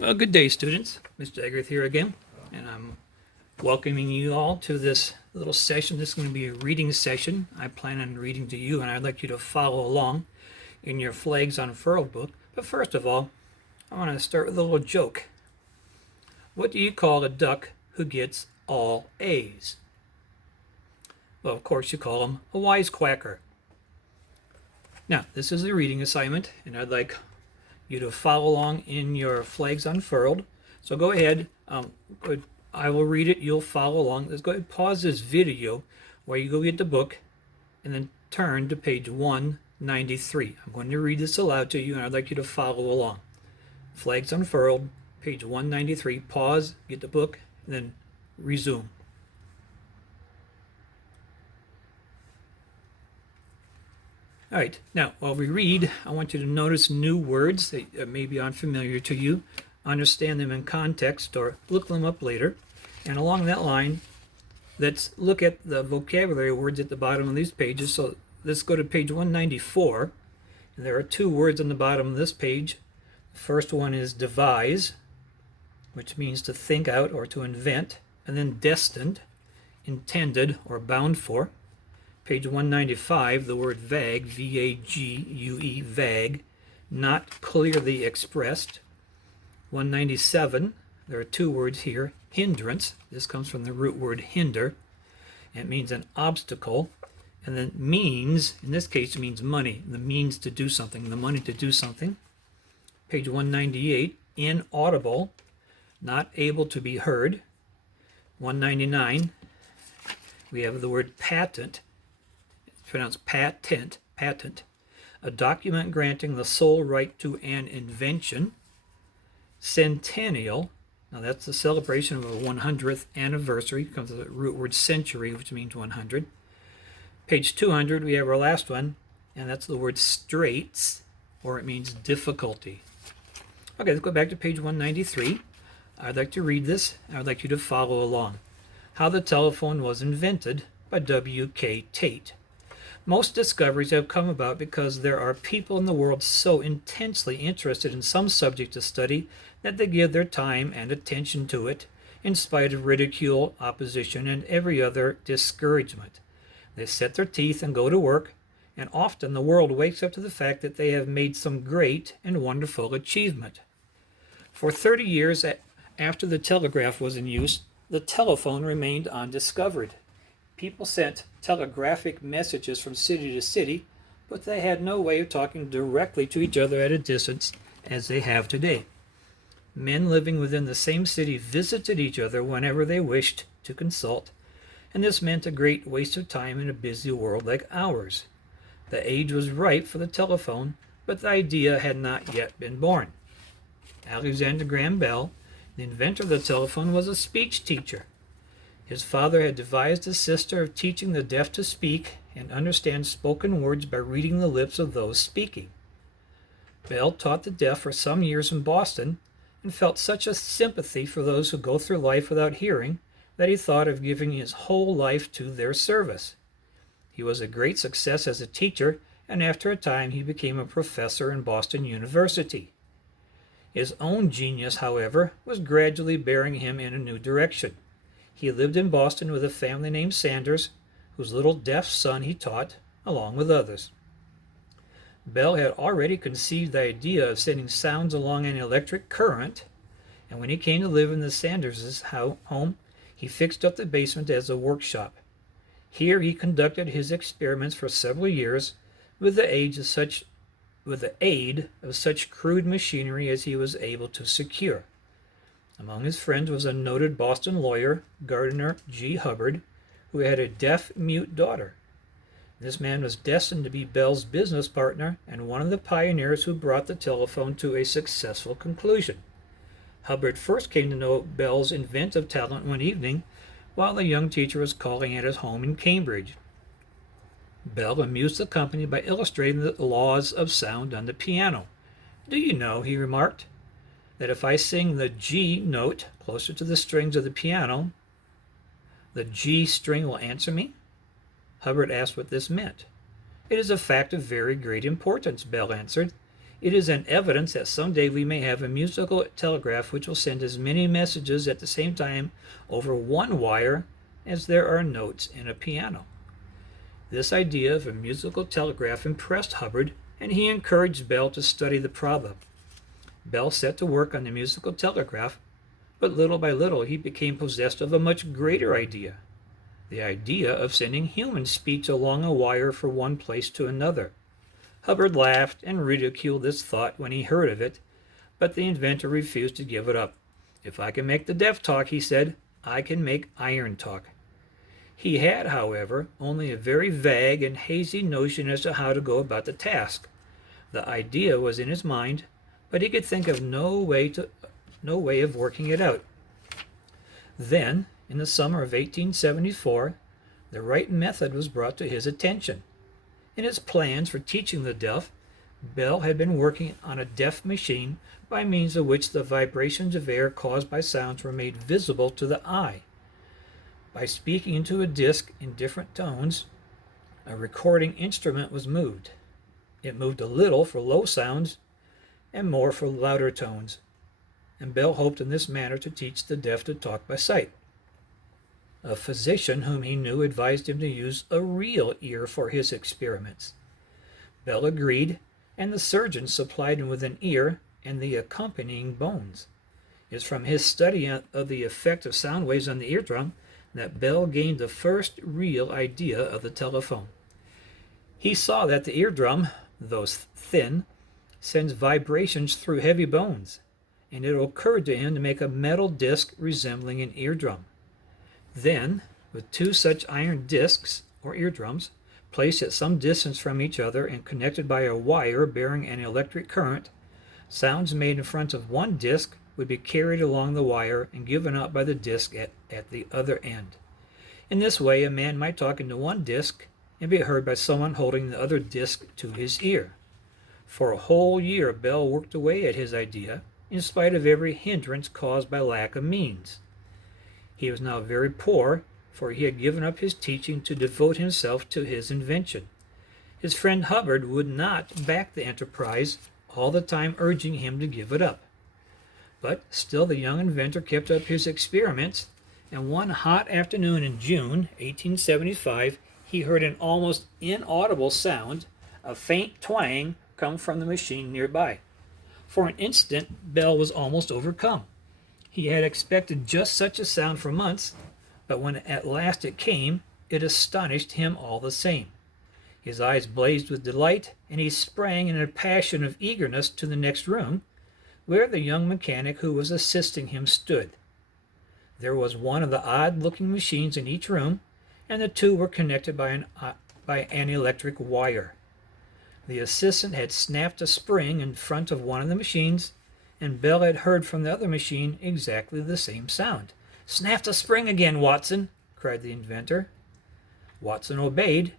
Well, good day, students. Mr. Eggert here again, and I'm welcoming you all to this little session. This is going to be a reading session. I plan on reading to you, and I'd like you to follow along in your Flags Unfurled book. But first of all, I want to start with a little joke. What do you call a duck who gets all A's? Well, of course, you call him a wisecracker. Now, this is a reading assignment, and I'd like you to follow along in your Flags Unfurled. So go ahead. I will read it. You'll follow along. Let's go ahead and pause this video while you go get the book and then turn to page 193. I'm going to read this aloud to you, and I'd like you to follow along. Flags Unfurled, page 193. Pause, get the book, and then resume. All right, now while we read, I want you to notice new words that may be unfamiliar to you, understand them in context, or look them up later. And along that line, let's look at the vocabulary words at the bottom of these pages. So let's go to page 194. And there are two words on the bottom of this page. The first one is devise, which means to think out or to invent, and then destined, intended or bound for. Page 195, the word vague, V-A-G-U-E, vague, not clearly expressed. 197, there are two words here, hindrance. This comes from the root word hinder. It means an obstacle. And then means, in this case, it means money, the means to do something, the money to do something. Page 198, inaudible, not able to be heard. 199, we have the word patent. Pronounced patent, a document granting the sole right to an invention. Centennial, now that's the celebration of a 100th anniversary. It comes from the root word century, which means 100. Page 200, we have our last one, and that's the word straits, or it means difficulty. Okay, let's go back to page 193. I'd like to read this, and I'd like you to follow along. How the telephone was invented by W.K. Tate. Most discoveries have come about because there are people in the world so intensely interested in some subject to study that they give their time and attention to it, in spite of ridicule, opposition, and every other discouragement. They set their teeth and go to work, and often the world wakes up to the fact that they have made some great and wonderful achievement. For 30 years after the telegraph was in use, the telephone remained undiscovered. People sent telegraphic messages from city to city, but they had no way of talking directly to each other at a distance as they have today. Men living within the same city visited each other whenever they wished to consult, and this meant a great waste of time in a busy world like ours. The age was ripe for the telephone, but the idea had not yet been born. Alexander Graham Bell, the inventor of the telephone, was a speech teacher. His father had devised a system of teaching the deaf to speak and understand spoken words by reading the lips of those speaking. Bell taught the deaf for some years in Boston and felt such a sympathy for those who go through life without hearing that he thought of giving his whole life to their service. He was a great success as a teacher, and after a time he became a professor in Boston University. His own genius, however, was gradually bearing him in a new direction. He lived in Boston with a family named Sanders, whose little deaf son he taught, along with others. Bell had already conceived the idea of sending sounds along an electric current, and when he came to live in the Sanders' home, he fixed up the basement as a workshop. Here he conducted his experiments for several years with the aid of such crude machinery as he was able to secure. Among his friends was a noted Boston lawyer, Gardner G. Hubbard, who had a deaf-mute daughter. This man was destined to be Bell's business partner and one of the pioneers who brought the telephone to a successful conclusion. Hubbard first came to know Bell's inventive talent one evening while the young teacher was calling at his home in Cambridge. Bell amused the company by illustrating the laws of sound on the piano. "Do you know," he remarked, "that if I sing the G note closer to the strings of the piano, the G string will answer me?" Hubbard asked what this meant. "It is a fact of very great importance," Bell answered. It is an evidence that someday we may have a musical telegraph which will send as many messages at the same time over one wire as there are notes in a piano. This idea of a musical telegraph impressed Hubbard, and he encouraged Bell to study the problem. Bell set to work on the musical telegraph, but little by little he became possessed of a much greater idea, the idea of sending human speech along a wire from one place to another. Hubbard laughed and ridiculed this thought when he heard of it, but the inventor refused to give it up. "If I can make the deaf talk," he said, "I can make iron talk." He had, however, only a very vague and hazy notion as to how to go about the task. The idea was in his mind, but he could think of no way of working it out. Then, in the summer of 1874, the right method was brought to his attention. In his plans for teaching the deaf, Bell had been working on a deaf machine by means of which the vibrations of air caused by sounds were made visible to the eye. By speaking into a disc in different tones, a recording instrument was moved. It moved a little for low sounds and more for louder tones, and Bell hoped in this manner to teach the deaf to talk by sight. A physician whom he knew advised him to use a real ear for his experiments. Bell agreed, and the surgeon supplied him with an ear and the accompanying bones. It is from his study of the effect of sound waves on the eardrum that Bell gained the first real idea of the telephone. He saw that the eardrum, though thin, sends vibrations through heavy bones, and it occurred to him to make a metal disc resembling an eardrum. Then, with two such iron discs, or eardrums, placed at some distance from each other and connected by a wire bearing an electric current, sounds made in front of one disc would be carried along the wire and given out by the disc at the other end. In this way, a man might talk into one disc and be heard by someone holding the other disc to his ear. For a whole year, Bell worked away at his idea, in spite of every hindrance caused by lack of means. He was now very poor, for he had given up his teaching to devote himself to his invention. His friend Hubbard would not back the enterprise, all the time urging him to give it up. But still the young inventor kept up his experiments, and one hot afternoon in June 1875, he heard an almost inaudible sound, a faint twang, come from the machine nearby. For an instant, Bell was almost overcome. He had expected just such a sound for months, but when at last it came, it astonished him all the same. His eyes blazed with delight, and he sprang in a passion of eagerness to the next room, where the young mechanic who was assisting him stood. There was one of the odd-looking machines in each room, and the two were connected by an electric wire. The assistant had snapped a spring in front of one of the machines, and Bell had heard from the other machine exactly the same sound. "Snap the spring again, Watson!" cried the inventor. Watson obeyed,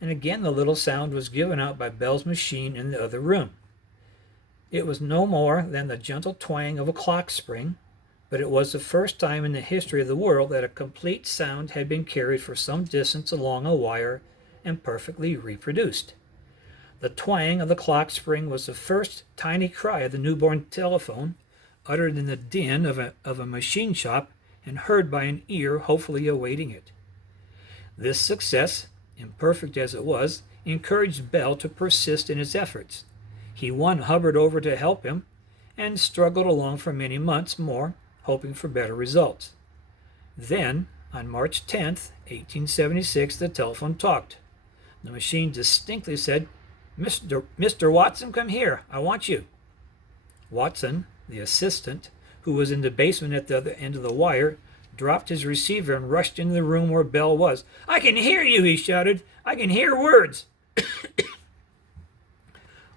and again the little sound was given out by Bell's machine in the other room. It was no more than the gentle twang of a clock spring, but it was the first time in the history of the world that a complete sound had been carried for some distance along a wire and perfectly reproduced. The twang of the clock spring was the first tiny cry of the newborn telephone, uttered in the din of a machine shop and heard by an ear hopefully awaiting it. This success, imperfect as it was, encouraged Bell to persist in his efforts. He won Hubbard over to help him and struggled along for many months more, hoping for better results. Then, on March 10th, 1876, the telephone talked. The machine distinctly said, Mr. Watson, come here. I want you." Watson, the assistant, who was in the basement at the other end of the wire, dropped his receiver and rushed into the room where Bell was. "I can hear you," he shouted. "I can hear words."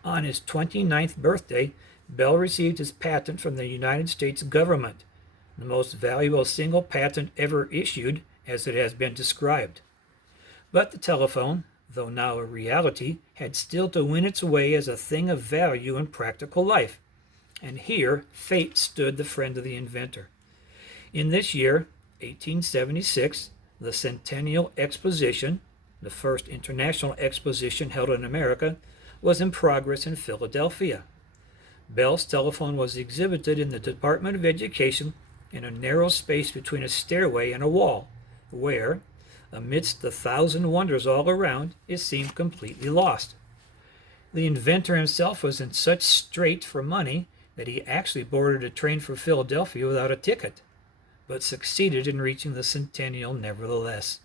On his 29th birthday, Bell received his patent from the United States government, the most valuable single patent ever issued, as it has been described. But the telephone, though now a reality, had still to win its way as a thing of value in practical life. And here fate stood the friend of the inventor. In this year, 1876, the Centennial Exposition, the first international exposition held in America, was in progress in Philadelphia. Bell's telephone was exhibited in the Department of Education in a narrow space between a stairway and a wall, where, amidst the thousand wonders all around, it seemed completely lost. The inventor himself was in such strait for money that he actually boarded a train for Philadelphia without a ticket, but succeeded in reaching the Centennial nevertheless.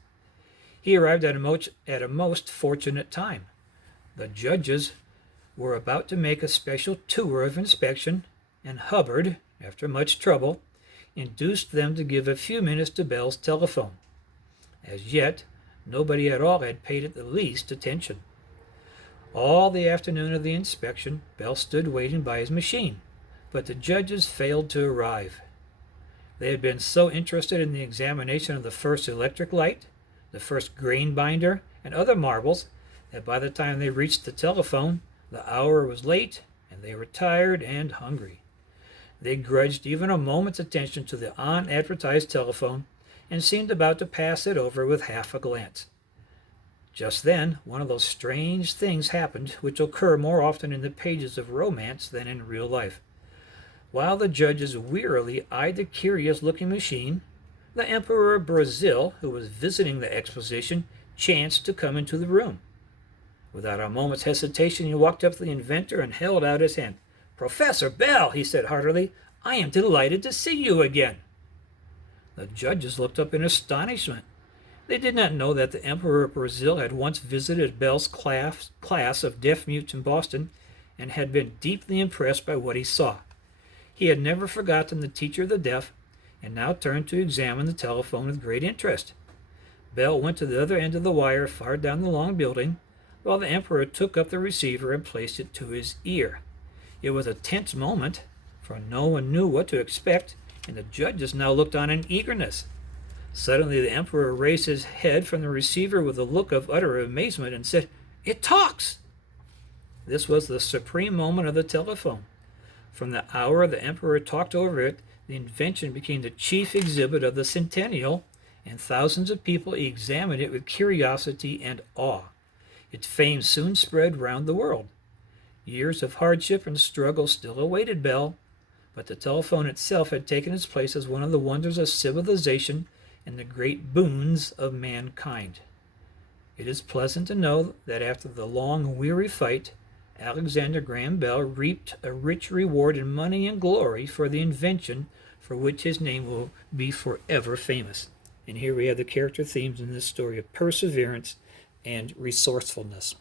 He arrived at a most fortunate time. The judges were about to make a special tour of inspection, and Hubbard, after much trouble, induced them to give a few minutes to Bell's telephone. As yet, nobody at all had paid it the least attention. All the afternoon of the inspection, Bell stood waiting by his machine, but the judges failed to arrive. They had been so interested in the examination of the first electric light, the first grain binder, and other marvels, that by the time they reached the telephone, the hour was late, and they were tired and hungry. They grudged even a moment's attention to the unadvertised telephone, and seemed about to pass it over with half a glance. Just then, one of those strange things happened which occur more often in the pages of romance than in real life. While the judges wearily eyed the curious-looking machine, the Emperor of Brazil, who was visiting the exposition, chanced to come into the room. Without a moment's hesitation, he walked up to the inventor and held out his hand. "Professor Bell," he said heartily, "I am delighted to see you again." The judges looked up in astonishment. They did not know that the Emperor of Brazil had once visited Bell's class of deaf-mutes in Boston, and had been deeply impressed by what he saw. He had never forgotten the teacher of the deaf, and now turned to examine the telephone with great interest. Bell went to the other end of the wire far down the long building, while the Emperor took up the receiver and placed it to his ear. It was a tense moment, for no one knew what to expect, and the judges now looked on in eagerness. Suddenly the Emperor raised his head from the receiver with a look of utter amazement and said, "It talks!" This was the supreme moment of the telephone. From the hour the Emperor talked over it, the invention became the chief exhibit of the Centennial, and thousands of people examined it with curiosity and awe. Its fame soon spread round the world. Years of hardship and struggle still awaited Bell, but the telephone itself had taken its place as one of the wonders of civilization and the great boons of mankind. It is pleasant to know that after the long, weary fight, Alexander Graham Bell reaped a rich reward in money and glory for the invention for which his name will be forever famous. And here we have the character themes in this story of perseverance and resourcefulness.